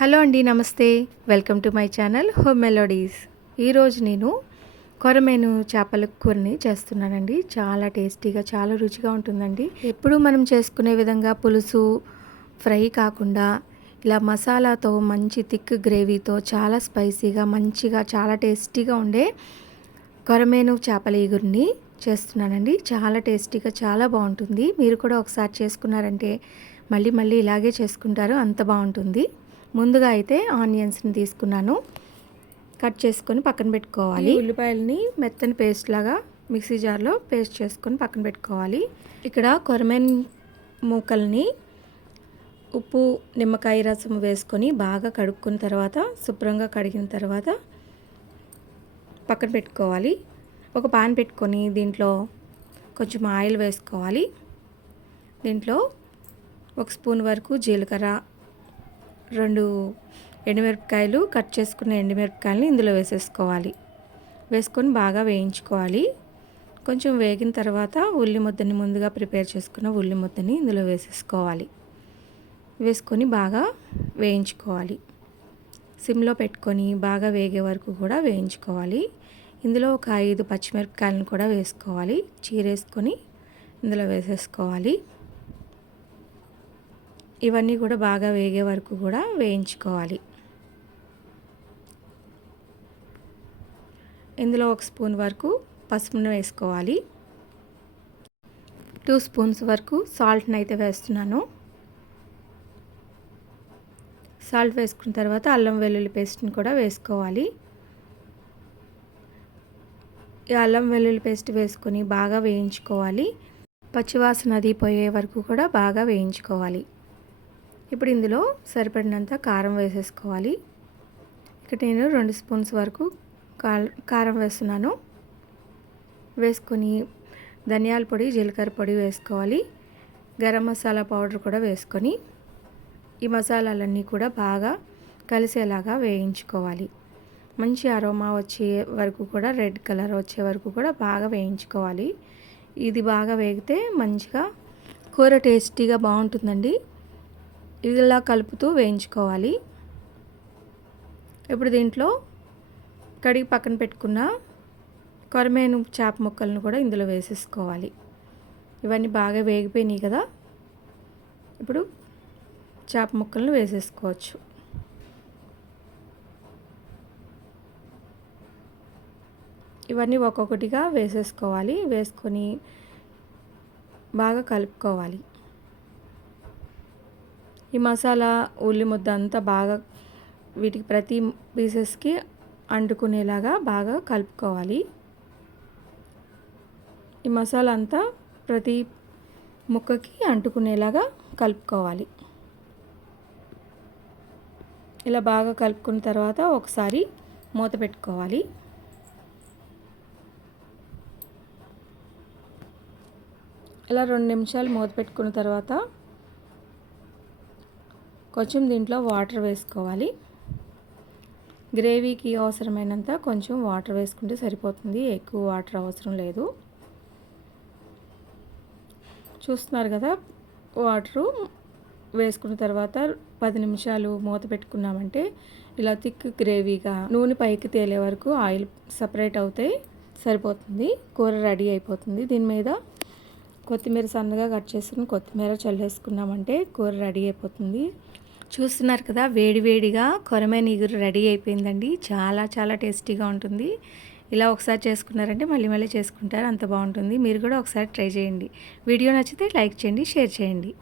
Hello అండి, నమస్తే. Welcome to my channel home melodies. ఈరోజు నేను కొరమేను చేపల కూరని చేస్తున్నానండి. చాలా టేస్టీగా, చాలా రుచిగా ఉంటుందండి. ఎప్పుడు మనం చేసుకునే విధంగా పులుసు ఫ్రై కాకుండా ఇలా మసాలాతో మంచి థిక్ గ్రేవీతో చాలా స్పైసీగా మంచిగా చాలా టేస్టీగా ఉండే కొరమేను చేపల ఈగురిని చేస్తున్నానండి. చాలా టేస్టీగా చాలా బాగుంటుంది. మీరు కూడా ఒకసారి చేసుకున్నారంటే మళ్ళీ మళ్ళీ ఇలాగే చేసుకుంటారు, అంత బాగుంటుంది. ముందుగా అయితే ఆనియన్స్ని తీసుకున్నాను, కట్ చేసుకొని పక్కన పెట్టుకోవాలి. ఉల్లిపాయలని మెత్తని పేస్ట్ లాగా మిక్సీ జార్లో పేస్ట్ చేసుకొని పక్కన పెట్టుకోవాలి. ఇక్కడ కొరమేన్ మూకల్ని ఉప్పు నిమ్మకాయ రసం వేసుకొని బాగా కడుక్కున్న తర్వాత శుభ్రంగా కడిగిన తర్వాత పక్కన పెట్టుకోవాలి. ఒక పాన్ పెట్టుకొని దీంట్లో కొంచెం ఆయిల్ వేసుకోవాలి. దీంట్లో 1 స్పూన్ వరకు జీలకర్ర, 2 ఎండుమిరపకాయలు, కట్ చేసుకున్న ఎండుమిరపకాయలని ఇందులో వేసేసుకోవాలి. వేసుకొని బాగా వేయించుకోవాలి. కొంచెం వేగిన తర్వాత ఉల్లి ముద్దని ముందుగా ప్రిపేర్ చేసుకున్న ఉల్లి ముద్దని ఇందులో వేసేసుకోవాలి. వేసుకొని బాగా వేయించుకోవాలి. సిమ్లో పెట్టుకొని బాగా వేగే వరకు కూడా వేయించుకోవాలి. ఇందులో ఒక 5 పచ్చిమిరపకాయలను కూడా వేసుకోవాలి. చీరేసుకొని ఇందులో వేసేసుకోవాలి. ఇవన్నీ కూడా బాగా వేగే వరకు కూడా వేయించుకోవాలి. ఇందులో 1 స్పూన్ వరకు పసుపును వేసుకోవాలి. 2 స్పూన్స్ వరకు సాల్ట్ని అయితే వేస్తున్నాను. సాల్ట్ వేసుకున్న తర్వాత అల్లం వెల్లుల్లి పేస్ట్ని కూడా వేసుకోవాలి. ఈ అల్లం వెల్లుల్లి పేస్ట్ వేసుకొని బాగా వేయించుకోవాలి. పచ్చివాసన అది పోయే వరకు కూడా బాగా వేయించుకోవాలి. ఇప్పుడు ఇందులో సరిపడినంత కారం వేసేసుకోవాలి. ఇక్కడ నేను 2 స్పూన్స్ వరకు కారం వేస్తున్నాను. వేసుకొని ధనియాల పొడి, జీలకర్ర పొడి వేసుకోవాలి. గరం మసాలా పౌడర్ కూడా వేసుకొని ఈ మసాలాలన్నీ కూడా బాగా కలిసేలాగా వేయించుకోవాలి. మంచి అరోమా వచ్చే వరకు కూడా, రెడ్ కలర్ వచ్చే వరకు కూడా బాగా వేయించుకోవాలి. ఇది బాగా వేగితే మంచిగా కూర టేస్టీగా బాగుంటుందండి. ఇలా కలుపుతూ వేయించుకోవాలి. ఇప్పుడు దీంట్లో కడిగి పక్కన పెట్టుకున్న కొరమేను చేప ముక్కలను కూడా ఇందులో వేసేసుకోవాలి. ఇవన్నీ బాగా వేగిపోయినాయి కదా, ఇప్పుడు చేప ముక్కలను వేసేసుకోవచ్చు. ఇవన్నీ ఒక్కొక్కటిగా వేసేసుకోవాలి. వేసుకొని బాగా కలుపుకోవాలి. ఈ మసాలా ఉల్లి ముద్ద అంతా బాగా వీటికి ప్రతి పీసెస్కి అంటుకునేలాగా బాగా కలుపుకోవాలి. ఈ మసాలా అంతా ప్రతి ముక్కకి అంటుకునేలాగా కలుపుకోవాలి. ఇలా బాగా కలుపుకున్న తర్వాత ఒకసారి మూత పెట్టుకోవాలి. ఇలా 2 నిమిషాలు మూత పెట్టుకున్న తర్వాత కొంచెం దీంట్లో వాటర్ వేసుకోవాలి. గ్రేవీకి అవసరమైనంత కొంచెం వాటర్ వేసుకుంటే సరిపోతుంది, ఎక్కువ వాటర్ అవసరం లేదు. చూస్తున్నారు కదా, వాటరు వేసుకున్న తర్వాత 10 నిమిషాలు మూత పెట్టుకున్నామంటే ఇలా థిక్ గ్రేవీగా నూనె పైకి తేలే వరకు ఆయిల్ సపరేట్ అవుతే సరిపోతుంది. కూర రెడీ అయిపోతుంది. దీని మీద కొత్తిమీర సన్నగా కట్ చేసుకుని కొత్తిమీర చల్లేసుకున్నామంటే కూర రెడీ అయిపోతుంది. చూస్తున్నారు కదా, వేడివేడిగా కొరమేను ఈగురు రెడీ అయిపోయిందండి. చాలా చాలా టేస్టీగా ఉంటుంది. ఇలా ఒకసారి చేసుకున్నారంటే మళ్ళీ మళ్ళీ చేసుకుంటారు, అంత బాగుంటుంది. మీరు కూడా ఒకసారి ట్రై చేయండి. వీడియో నచ్చితే లైక్ చేయండి, షేర్ చేయండి.